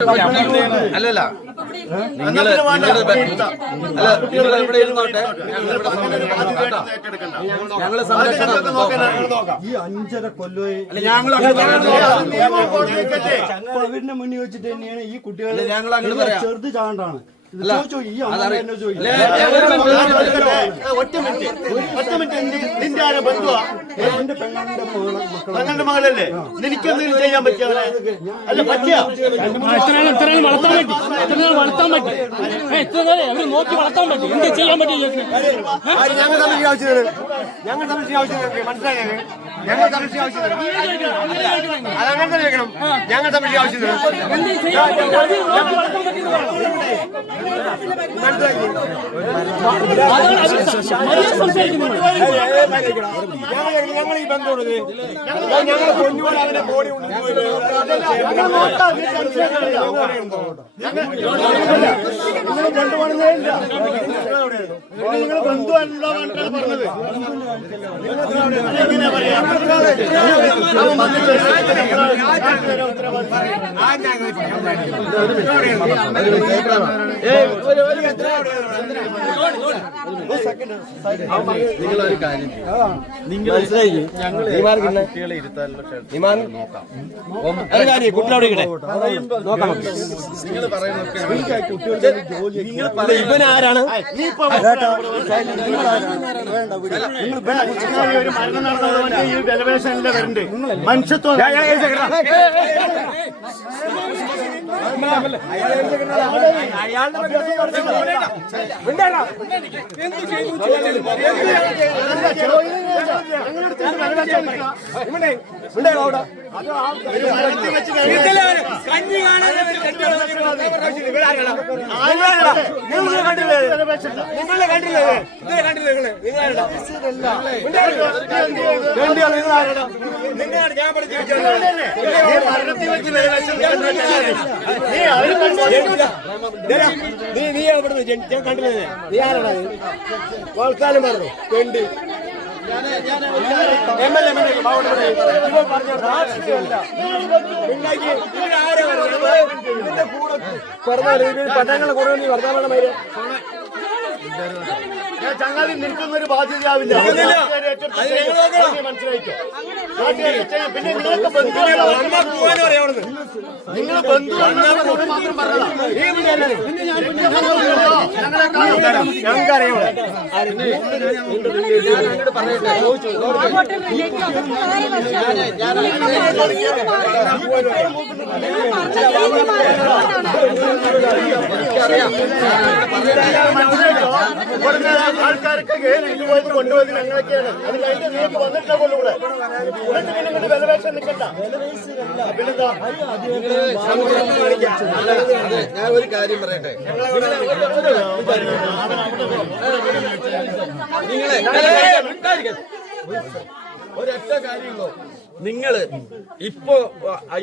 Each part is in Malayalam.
അല്ലല്ല. നിങ്ങൾ അല്ല നിങ്ങൾ ഇവിടെ ഇരുന്നോട്ടെ. ഞങ്ങൾ ഈ അഞ്ചര കൊല്ലമായി ഞങ്ങൾ മുന്നിൽ വെച്ചിട്ട് തന്നെയാണ് ഈ കുട്ടികളെ ചെറുത് ചാണ്ടാണ്. ഒറ്റ മിനിറ്റ് ഒറ്റ മിനിറ്റ് നിന്റെ- ആരെ ബന്ധുവാ എന്റെ പെങ്ങളുടെ പെങ്ങളുടെ മകളല്ലേ നിനക്കെന്തെങ്കിലും ചെയ്യാൻ അല്ല പറ്റിയ എത്ര നാൾ വളർത്താൻ പറ്റി എത്ര നാൾ വളർത്താൻ പറ്റി ഇത്ര അവർ നോക്കി വളർത്താൻ പറ്റി എന്താ ചെയ്യാൻ പറ്റില്ല ഞങ്ങൾ തമ്മിൽ ആവശ്യം ഞങ്ങൾ തമ്മിൽ ആവശ്യം മനസ്സിലായത് ഞങ്ങൾ തമ്മിൽ ആവശ്യം അതങ്ങനെ തന്നെ വെക്കണം ഞങ്ങൾ തമ്മിൽ ആവശ്യം ഞങ്ങൾ ഈ ബന്ധമുള്ളത് ഞങ്ങൾ പൊന്നുപോലെ അവന്റെ ബോഡി നിങ്ങൾ ബന്ധുവല്ലോ പറഞ്ഞത് നിങ്ങളൊരു കാര്യം. നിങ്ങൾ ഞങ്ങൾ കുട്ടികളെ ഇരുത്താനുള്ള ക്ഷേത്രം നോക്കാം നിങ്ങൾ പറയുന്നതൊക്കെ ഇവൻ ആരാണ് ഒരു മരണം നടന്നവന്റെ ഈ ബലവേഷനിലെ വരണ്ട് മനുഷ്യത്വം നിങ്ങളെ കണ്ടില്ലേ നിങ്ങളെ കണ്ടില്ലേ നിങ്ങൾ നിങ്ങളാരാ നിങ്ങളാണ് ഞാൻ പഠിച്ചു മരണത്തിൽ വെച്ച് ബലവേഷം നീ നീ നീ എവിടുന്ന് ഞാൻ കണ്ടില്ലേ നീ ആരാണ് കോൾക്കാലം പറഞ്ഞു പെണ്ട് എം പറഞ്ഞ? ഇതിന്റെ കൂടെ പറഞ്ഞാൽ മൈര് ഞാൻ ചങ്ങാതി നിൽക്കുന്നൊരു ബാധ്യതയാവില്ല മനസ്സിലായിക്കോ. പിന്നെ നിങ്ങൾക്ക് ബന്ധുവാണ് നിങ്ങൾ ബന്ധുവാണെന്ന് മാത്രം പറഞ്ഞതാ പോയത് കൊണ്ടുപോയത് ഞങ്ങളൊക്കെയാണ് അത് കഴിഞ്ഞ് നിങ്ങൾക്ക് വന്നിട്ടില്ല പിന്നെന്താ ഞാൻ ഒരു കാര്യം പറയട്ടെ? ഒരൊറ്റ കാര്യമുള്ളൂ. നിങ്ങൾ ഇപ്പോ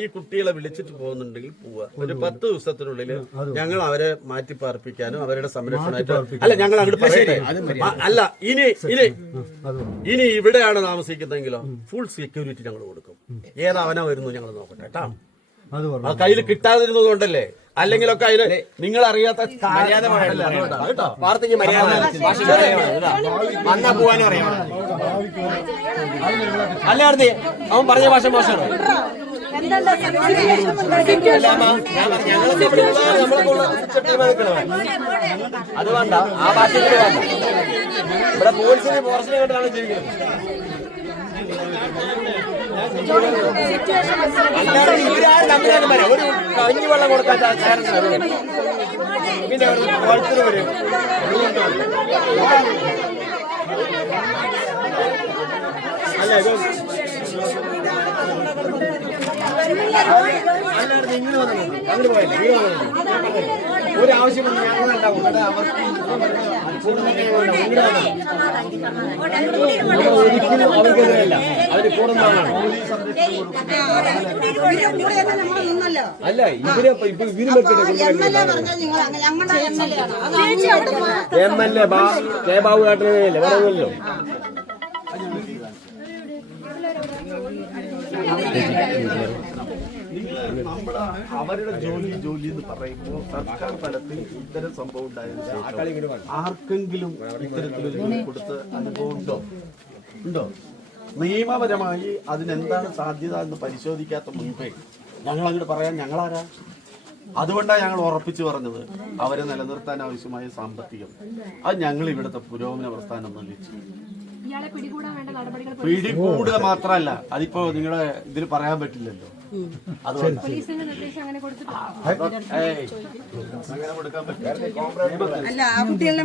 ഈ കുട്ടികളെ വിളിച്ചിട്ട് പോകുന്നുണ്ടെങ്കിൽ പോവുക. ഒരു പത്ത് ദിവസത്തിനുള്ളിൽ ഞങ്ങൾ അവരെ മാറ്റി പാർപ്പിക്കാനും അവരുടെ സംരക്ഷണമായിട്ട് അല്ല ഞങ്ങൾ അങ്ങോട്ട് പറയട്ടെ. അല്ല ഇനി ഇനി ഇനി ഇവിടെയാണ് താമസിക്കുന്നതെങ്കിലോ ഫുൾ സെക്യൂരിറ്റി ഞങ്ങൾ കൊടുക്കും. ഏതാവനാ വരുന്നു ഞങ്ങൾ നോക്കട്ടെ കേട്ടാ? അത് കയ്യിൽ കിട്ടാതിരുന്നത് കൊണ്ടല്ലേ? അല്ലെങ്കിലൊക്കെ അതിൽ നിങ്ങൾ അറിയാത്ത മര്യാദ കേട്ടോ? വാർത്തയ്ക്ക് മര്യാദ വന്നാ പോവാനും അറിയാം. അല്ല അടുത്ത് അവൻ പറഞ്ഞ ഭാഷ മോശമാണ്. അത് വേണ്ട ആ ഭാഷ വേണ്ട. ഇവിടെ പോലീസിനെ ഫോറസ്റ്റിനെ കണ്ടാണ് ജീവിക്കുന്നത്. അല്ലാതെ ഇവരാരും തമ്മിലാണ് വരാം ഒരു കഞ്ഞിവെള്ളം കൊടുക്കാൻ ചാൻസ് വരും പിന്നെ കുളത്തിന് വരും അല്ല ഇത് അല്ലാതെ നിങ്ങൾ വന്നു? അങ്ങോട്ട് പോയല്ലേ? ഇങ്ങനെ വന്നു? ഒരു ആവശ്യം ഞങ്ങളുണ്ടാവും ഇവിടെ അവർക്ക് ഒരിക്കലും അവർക്കെതിരല്ല അവർ കൂടുന്നതാണ് അല്ല ഇവരെ ഇപ്പൊ ഇപ്പൊ ഇവർ M L A K Babu ഏട്ടനല്ലേ വേറെ ഒന്നുമില്ലല്ലോ നമ്മൾ അവരുടെ ജോലി ജോലി എന്ന് പറയുമ്പോൾ സർക്കാർ തലത്തിൽ ഇത്തരം സംഭവം ഉണ്ടായതിനു ശേഷം ആർക്കെങ്കിലും ഇത്തരത്തിലൊരു ജോലി കൊടുത്ത അനുഭവം ഉണ്ടോ? ഉണ്ടോ? നിയമപരമായി അതിനെന്താണ് സാധ്യത എന്ന് പരിശോധിക്കാത്ത മുൻപേ ഞങ്ങൾ അങ്ങോട്ട് പറയാൻ ഞങ്ങളാരാ? അതുകൊണ്ടാണ് ഞങ്ങൾ ഉറപ്പിച്ചു പറഞ്ഞത് അവരെ നിലനിർത്താൻ ആവശ്യമായ സാമ്പത്തികം. അത് ഞങ്ങൾ ഇവിടുത്തെ പുരോഗമന പ്രസ്ഥാനം നടപടികൾ പിടികൂടുക മാത്രമല്ല അതിപ്പോ നിങ്ങളെ ഇതിൽ പറയാൻ പറ്റില്ലല്ലോ. അതുകൊണ്ട് അല്ല ആ കുട്ടികളെ